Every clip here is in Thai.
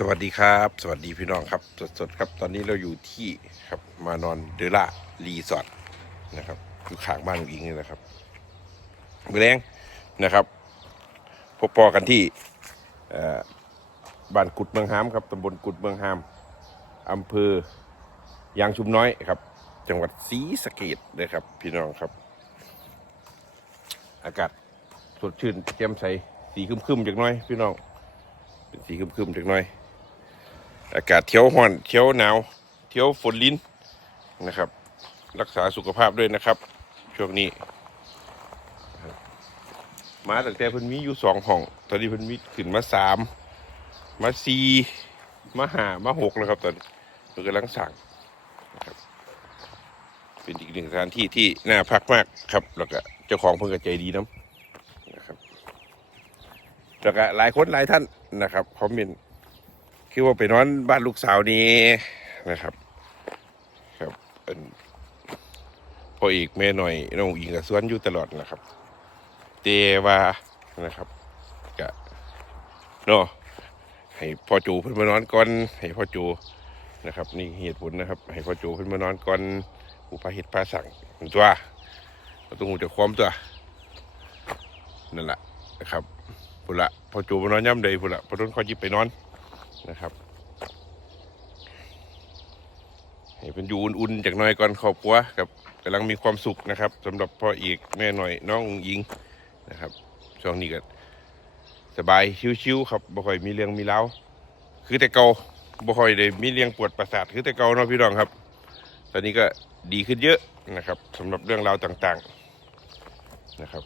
สวัสดีครับ สวัสดีพี่น้องครับ สดๆครับ ตอนนี้เราอยู่ที่ครับมานอนเดล่ารีสอร์ทนะครับอยู่ข้างบ้านลุงอิงนี่นะครับมือแรงนะครับ พบปอกันที่บ้านกุดเมืองฮามครับตำบลกุดเมืองฮามอำเภอยางชุมน้อยครับ จังหวัดศรีสะเกดนะครับ พี่น้องครับ อากาศสดชื่นแจ่มใสสีครึมๆจากน้อย พี่น้องเป็นสีครึมๆจักน่อย อากาศเที่ยวห้อนเที่ยวหนาว เที่ยวฝนลิ้นนะครับ รักษาสุขภาพด้วยนะครับ ช่วงนี้ มาตั้งแต่เพิ่นมีอยู่สองห้อง ตอนนี้เพิ่นมีขึ้นมาสามมาสี่มาห้ามาหกแล้วครับตอนนี้เพิ่นกำลังสั่งเป็นอีกหนึ่งสถานที่ที่น่าพักมากครับ แล้วก็เจ้าของเพิ่นก็ใจดีน้ำนะครับแล้วก็หลายคนหลายท่านนะครับคอมเมนต์ คือว่าไปนอนบ้านลูกสาวนี้นะครับ ครับเอิ่นพ่อเอกแม่หน่อยน้องอิงกับสวนอยู่ตลอดนะครับ เตว่านะครับกะเนาะให้พ่อจูเพิ่นมานอนก่อนให้พ่อจูนะครับ นี่เหตุผลนะครับ ให้พ่อจูเพิ่นมานอนก่อนผู้พาเฮ็ดพาสั่งตัวเราต้องหูจากความตัวนั่นแหละนะครับพุ่ละพ่อจูมานอนย่ำใดพุ่ละพ่อต้นคอยยิบไปนอน นะครับ ให้เป็นอยู่อุ่นๆจากน้อยก่อนครอบัวกับกำลังมีความสุขนะครับสำหรับพ่อเอกแม่หน่อยน้องยิงนะครับช่วงนี้ก็สบายชิวๆครับบ่ค่อยมีเรื่องมีเล้าคือแต่เกาบ่ค่อยได้มีเรื่องปวดประสาทคือแต่เกาเนาะพี่น้องครับ ตอนนี้ก็ดีขึ้นเยอะนะครับสำหรับเรื่องราวต่างๆนะครับ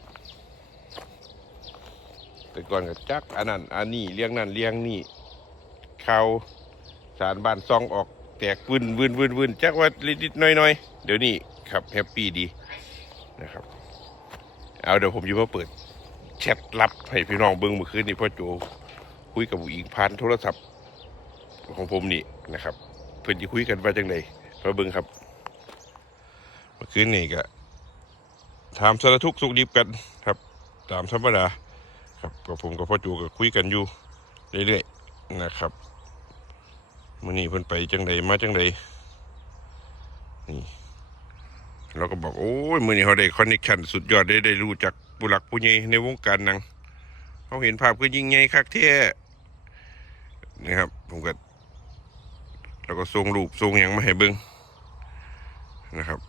แต่ก่อนก็จักอันนั้นอันนี้เลี้ยงนั่นเลี้ยงนี่ ข่าวสารบ้านซองออกแตกวืนวืนวืนวืนจักว่าลิดๆน้อยๆ เดี๋ยวนี้ครับแฮปปี้ดีนะครับ เอาเดี๋ยวผมจะมาเปิดแชทลับให้พี่น้องเบิ้งเมื่อคืนนี้พ่อโจคุยกับผู้หญิงผ่านโทรศัพท์ของผมนี่นะครับ เพื่อนจะคุยกันว่าจังไดมาเบิ้งครับ เมื่อคืนนี่ก็ถามสารทุกข์สุขดิบกันครับ ตามธรรมดาครับกับผมกับพ่อจูก็คุยกันอยู่เรื่อยๆนะครับ มื่อนี้เพิ่นไปจังใดมาจังใดนี่เราก็บอกโอ้ยมื่อนี้เขาได้คอนเนคชั่นสุดยอดได้ได้รู้จักผู้หลักผู้ใหญ่ในวงการหนังเขาเห็นภาพก็ยิ่งใหญ่คักแท้นะครับ ผมก็เราก็ส่งรูปส่งหยังมาให้เบิ่งนะครับ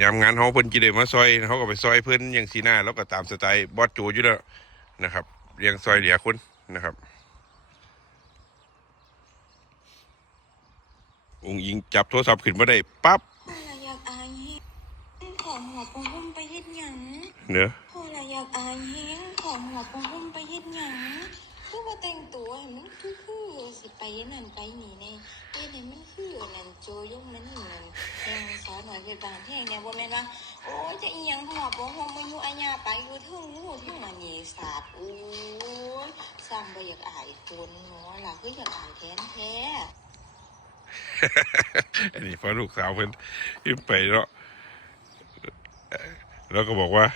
ยามงานเขาเพิ่นจีได้มาซอยเขาก็ไปซอยเพิ่นอย่างสีหน้าแล้วก็ตามสไตล์บอสโจอยู่แล้วนะครับเรียงซอยเหลียคนนะครับ องค์ยิงจับโทรศัพท์ขึ้นมาได้ปั๊บพ่อละอยากอายแฮงขอหัวปงหุ่มไปเฮ็ดหยังเนอะพ่อละอยากอายแฮงขอหัวปงหุ่มไปเฮ็ดหยังคือว่าแต่งตัวให้มันคือคือสิไปนั่นไปนี่แน่เฮ็ดให้มันคือนั่นโจยงมันนี่นั่นแฮงสาวหน่อยเฮ็ดบ้านแท้งแน่บ่แม่นว่าโอ้ยจะอีหยังหัวปงหุ่มมาอยู่อาญาไปอยู่เทึงหูเทึงอันนี้สาดโอ้ยสร้างบ่อยากอายคนเนาะล่ะคืออยากอายแทนแท้ อันนี้พอลูกสาวเพิ่นขึ้นไปเนาะแล้วก็บอกว่า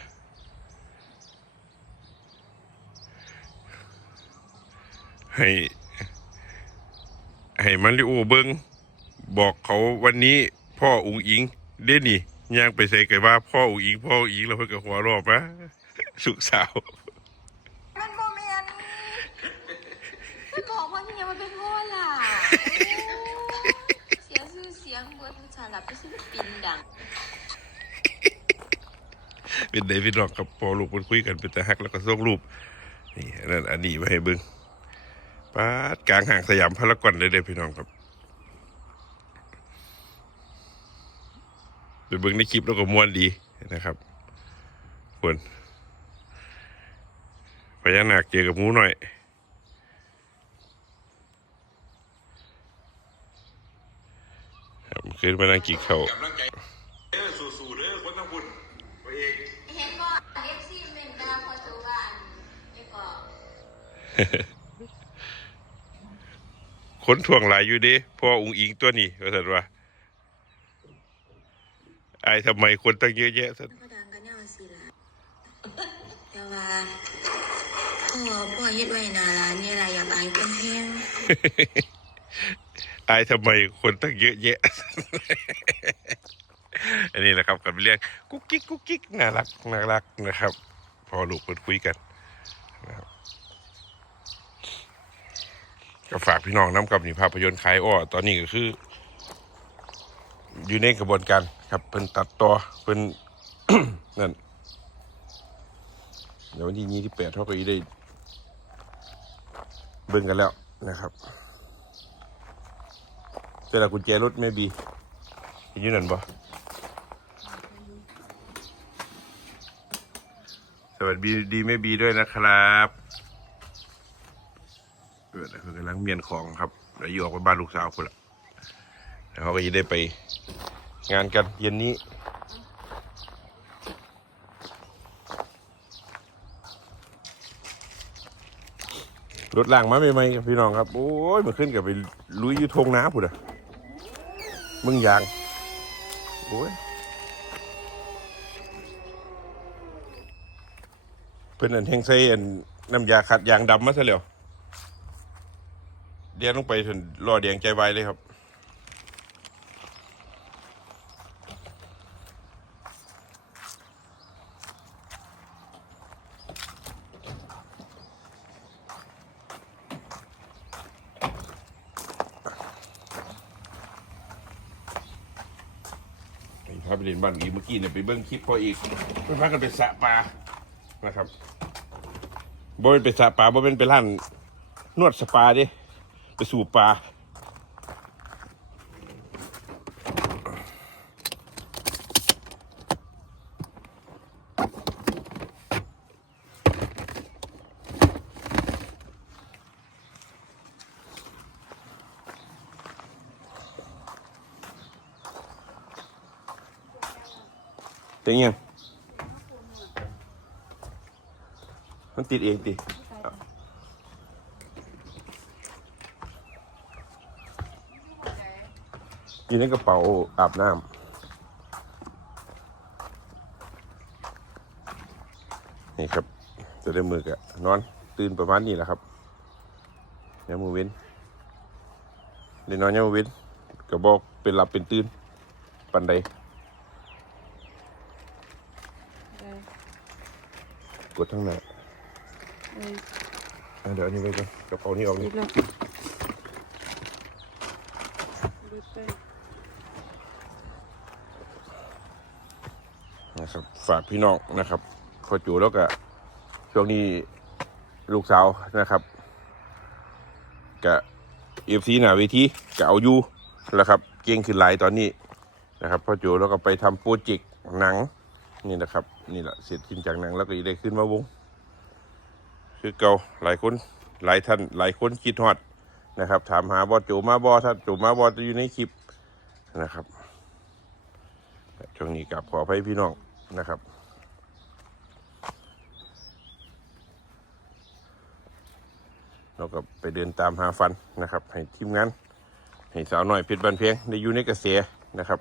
ให้ ให้มันริโอเบิงบอกเขาวันนี้พ่ออุ๋งอิง เด่นนี่ย่างไปใส่ไก่ว่าพ่ออุ๋งอิง พ่ออุ๋งอิงแล้วเพิ่นก็หัวรอบนะสุกสาวมันบ่แม่นไปบอกว่าที่ยมันเป็นพ่อล่ะเสียชื่อเสียงเบิดสารพัดศิลปินดังเป็นเดวิดร็อกกับพอลูกมันคุยกันเป็นแต่ฮักแล้วก็ส่งรูปนี่อันนั้นอันนี้มาให้เบิ้งปาดกลางห่างสยามพารากอนเลยเด้อพี่น้องครับไปเบิ้งในคลิปแล้วก็ม่วนดีนะครับคนพญานาคเจอกับหมูหน่อย ครับ ขึ้นมานั่งกินข้าวกำลังใจเด้อสู้ๆเด้อคนทั้งคุณตัวเองเห็นบ่เอฟซีเมนดาพอตัวว่าอันนี่ก็คนถ่วงหลายอยู่เดิพ่ออุงอิงตัวนี้ว่าสันว่าไอ้ายทำไมคนตั้งเยอะแยะสันก็ดังกันแนวสิล่ะแต่ว่าพ่อพ่อเฮ็ดไว้หน้าร้านนี่ล่ะอยากอายคนแฮง อายทำไมคนตั้งเยอะแยะ อันนี้แหละครับกับเรื่องกุ๊กกิ๊กกุ๊กกิ๊กน่ารักน่ารักนะครับ พอลูกเปิดคุยกันนะครับก็ฝากพี่น้องน้ำกับนี่ภาพยนตร์ขายอ้อตอนนี้ก็คือ อยู่ในกระบวนการครับเป็นตัดต่อเป็นนั่นเดี๋ยววันที่ยี่ที่แปดเขาก็อีได้เบิ่งกันแล้วนะครับ จอล้วกุญแจรถแม่บีเห็นอยู่นั่นปะสวัสดีดีแม่บีด้วยนะครับเออเพิ่งกำลังเมียนของครับแล้วอยู่ออกไปบ้านลูกสาวคนละแล้วเขาก็จะได้ไปงานกันเย็นนี้รถล่างมาใหม่ๆพี่น้องครับ โอ้ยมันขึ้นกับไปลุยยูทงน้ำพุ่นอะ มึงยางโอ้ยเพิ่นอันแห้งใส่อันน้ำยาขัดยางดำมาซะแล้วเดียวลงไปถึงรอเดียงใจไวเลยครับ นี่พาไปเรียนบ้านอีกเมื่อกี้เนี่ยไปเบิ้งคลิปพออีกไปพักกันไปสะปลานะครับบ่เป็นไปสะปลาบ่เป็นไปร้านนวดสปาดิไปสู่ปลา เป็นยังมันติดเองติเอาอยู่ในกระเป๋าอาบน้ำนี่ครับ จะได้มือกะนอน ตื่นประมาณนี้แหละครับยามมือเว้นเดี๋ยวนอนยามมือเว้นก็บอกเป็นหลับเป็นตื่นปันใด กดทั้งหน้าอะเดี๋ยวอันนี้ไปก่อนกระเป๋านี้ออกนี่นะครับ ฝากพี่น้องนะครับพอจูแล้วก็ช่วงนี้ลูกสาวนะครับกับเอฟซีหนาเวทีกับเอาอยู่แล้วครับ เก่งขึ้นหลายตอนนี้นะครับพอจูแล้วก็ไปทำโปรเจกต์หนังนี่นะครับ นี่แหละเสร็จกินจากหนังแล้วก็อีได้ขึ้นมาวง คือเก่าหลายคนหลายท่านหลายคนคิดฮอดนะครับ ถามหาบอโจมาบอถ้าโจมาบอจะอยู่ในคลิปนะครับช่วงนี้กับขออภัยพี่น้องนะครับเราก็ไปเดินตามหาฟันนะครับ ให้ทีมงานให้สาวหน่อยเพชรบันเพียงได้อยู่ในกระแสนะครับ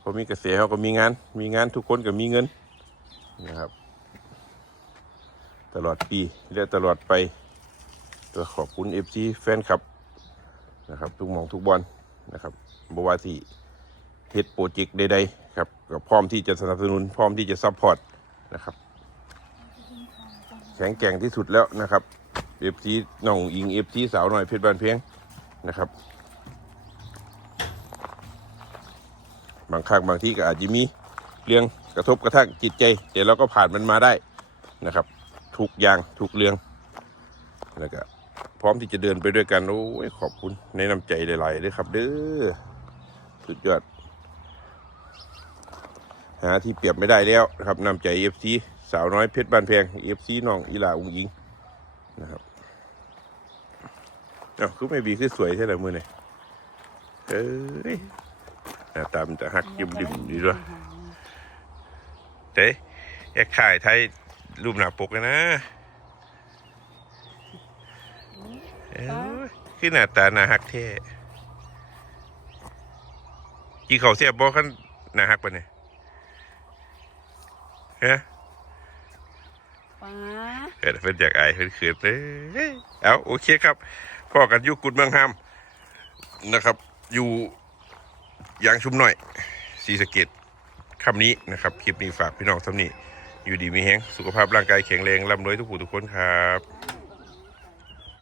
พอมีกระแสเขาก็มีงาน มีงานทุกคนก็มีเงิน นะครับ ตลอดปีและตลอดไปก็ขอบคุณเอฟซีแฟนคลับนะครับ ทุกมองทุกบอลนะครับบวาที่เฮ็ดโปรเจกต์ใดๆครับก็พร้อมที่จะสนับสนุนพร้อมที่จะซัพพอร์ตนะครับแข็งแกร่งที่สุดแล้วนะครับเอฟซีน้องอิงเอฟซีสาวหน่อยเพชรบานเพียงนะครับ บางครั้งบางที่ก็อาจจะมีเรื่อง กระทบกระทั่งจิตใจแต่เราก็ผ่านมันมาได้นะครับ ทุกอย่างทุกเรื่องแล้วก็พร้อมที่จะเดินไปด้วยกันโอ้ยขอบคุณในน้ำใจหลายๆด้วยครับ เด้อสุดยอดหาที่เปรียบไม่ได้แล้วนะครับน้ำใจเอฟซีสาวน้อยเพชรบ้านแพงเอฟซีน้องอีลาอุ้งยิงนะครับเอ้าคือไม่บีคือสวยใช่ไหมมือเนี่ยเอ้ยหน้าตามันจะหักยิ้มดิมดีด้วย เต้แอกข่ายไทยรูปหน้าปกเลยนะเอ้ยคือหน้าตาหน้าหักแท้กี่เขาวเสียบบอกขันหน้าหักปะเนี่ยฮะป้าเกิดเป็นจากไอายเขินๆเลยเอาโอเคครับพ่อกันอยุกุดเมืองห้ามนะครับ อยู่ยางชุมหน่อยสีสะเกต คำนี้นะครับ คลิปนี้ฝากพี่น้องสำนีอยู่ดีมีแฮงสุขภาพร่างกายแข็งแรงร่ำรวยทุกผู้ทุกคนครับ